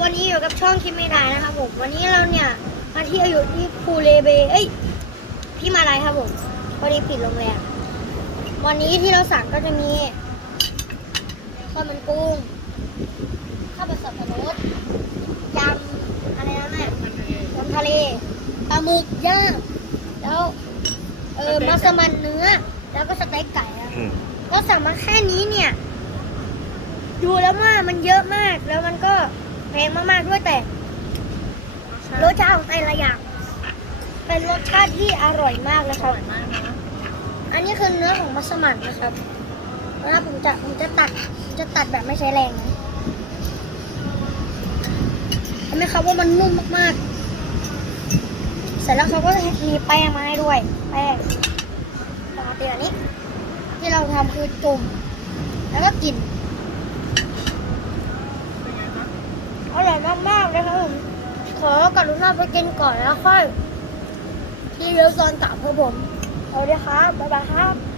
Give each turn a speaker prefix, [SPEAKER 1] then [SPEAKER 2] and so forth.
[SPEAKER 1] วันนี้อยู่กับช่องคิดไม่ได้นะครับผม วันนี้เราเนี่ยมาเที่ยวอยู่ที่ภูเลเบ เอ้ย พี่มาอะไรครับผมพอดีปิดโรงแรม วันนี้ที่เราสั่งก็จะมีข้าวมันกุ้ง ข้าวผัดสับปะรดยำอะไรนะแม่ยำทะเล ปลาหมึกย่าง แล้วเออมัสมั่นเนื้อ แล้วก็สเต็กไก่อะ
[SPEAKER 2] อืม
[SPEAKER 1] ก็สั่งมาแค่นี้เนี่ย ดูแล้วว่ามันเยอะมาก แล้วมันก็ แพงมากๆด้วยแต่รสชาติของแต่ละอย่าง เป็นรสชาติที่อร่อยมากเลยครับ
[SPEAKER 3] มากนะ
[SPEAKER 1] อันนี้คือเนื้อของมัสมั่นนะครับแล้วผมจะผมจะตัดผมจะตัดแบบไม่ใช้แรงนะเห็นไหมครับว่ามันนุ่มมากๆ เสร็จแล้วเขาก็จะมีแป้งมาให้ด้วย แป้งปกติอันนี้ ที่เราทำคือจุ่มแล้วก็กิน
[SPEAKER 3] เป็นไงคะ
[SPEAKER 1] อร่อย มากๆเลยครับผมขอกรุณาไปกินก่อนแล้วค่อยที่เลี้ยวซอนกลับครับผมสวัสดีครับบ๊ายบายครับ